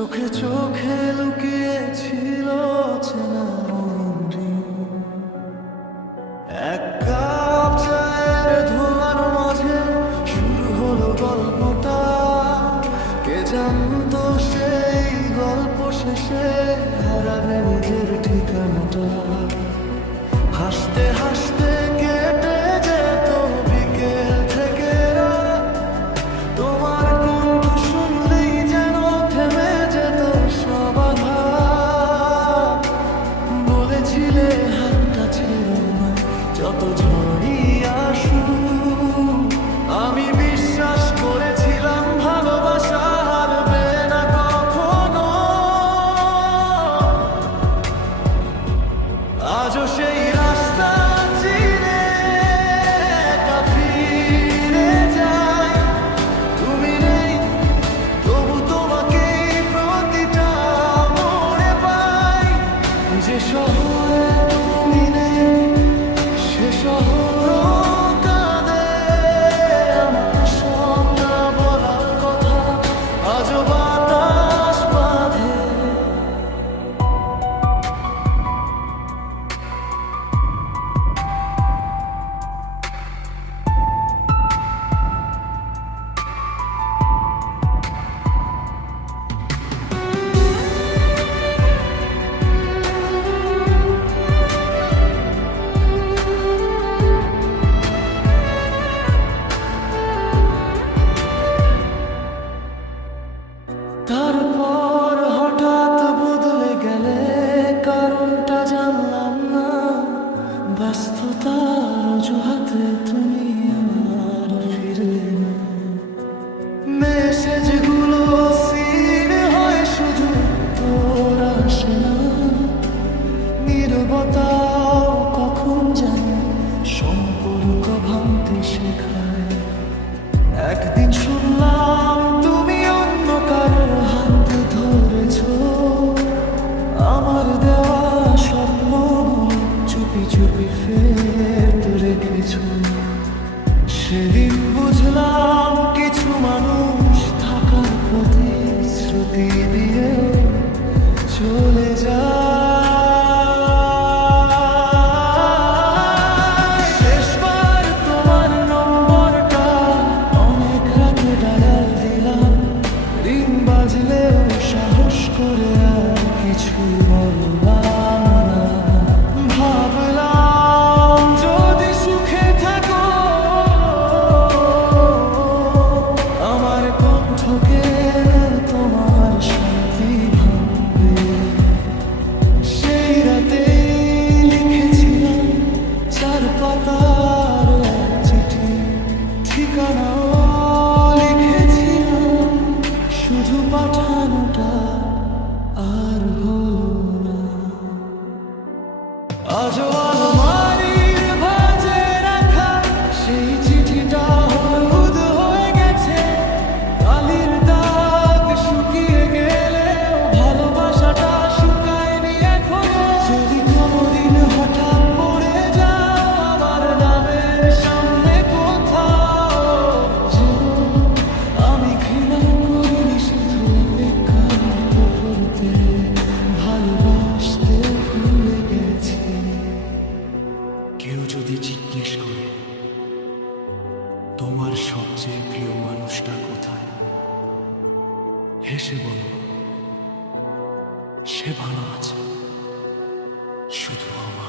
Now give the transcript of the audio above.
চোখে চোখে লুকিয়েছিল চেনা মন্দির। এক কাপ চায়ের ধোঁয়ার মাঝে শুরু হলো গল্পটা। কে জানতো সেই গল্প শেষে হারাবে নিজের ঠিকানাটা। হাসতে হাসতে কেটে যেত বিকেল থেকে রাত। তোমার কণ্ঠ শুনলেই যেন থেমে যেত সব আঘাত। বলেছিলে হাতটা ছেড়ো না, যত ঝড়ই আসুক। আমি বিশ্বাস করেছিলাম ভালোবাসা হারবে না কখনো। আজও সেই রাস্তা চিনে একা ফিরে যাই। তুমি নেই, তবু তোমাকেই প্রতিটা মোড়ে পাই। যে শহরে তুমি নেই, সে শহরও কাঁদে। আমার সব না বলা কথা আজও বাতাস বাঁধে। তারপর হঠাৎ বদলে গেলে, কারণটা জানলাম না। ব্যস্ততার অজুহাতে তুমি আর ফিরলে না। মেসেজগুলো সিন হয়, শুধু তোর আসে না। নীরবতাও কখন জানি সম্পর্ক ভাঙতে শেখায়। একদিন শুনলাম তুমি অন্য কারোর হাত ধরেছো। আমার দেওয়া স্বপ্নগুলো চুপি চুপি ফের রেখেছো। সেদিন বুঝলাম কিছু মানুষ থাকার প্রতিশ্রুতি দিয়ে চলে যায়। শেষবার তোমার নম্বরটা অনেক রাতে ডায়াল দিলাম। রিং বাজলেও সাহস করে আর কিছু বললাম না। ভাবলাম যদি সুখে থাকো, আমার কণ্ঠকে তোমার শান্তি ভাঙবে। সেই রাতে লিখেছিলাম 4 পাতার এক চিঠি। ঠিকানাও লিখেছিলাম, শুধু পাঠানোটা আর হলো না। আজও আলমারির ভাঁজে রাখা সেই চিঠিটা হলুদ হয়ে গেছে। কালির দাগ শুকিয়ে গেলেও ভালোবাসাটা শুকায়নি এখনো। যদি কোনোদিন হঠাৎ পড়ে যাও আমার নামের সামনে কোথাও, যেন আমি ঘৃণা করিনি, শুধু অপেক্ষা করতে ভালোবাসতে ভুলে গেছি। কেউ যদি জিজ্ঞেস করে তোমার সবচেয়ে প্রিয় মানুষটা কোথায়, হেসে বলো সে ভালো আছে, শুধু আমার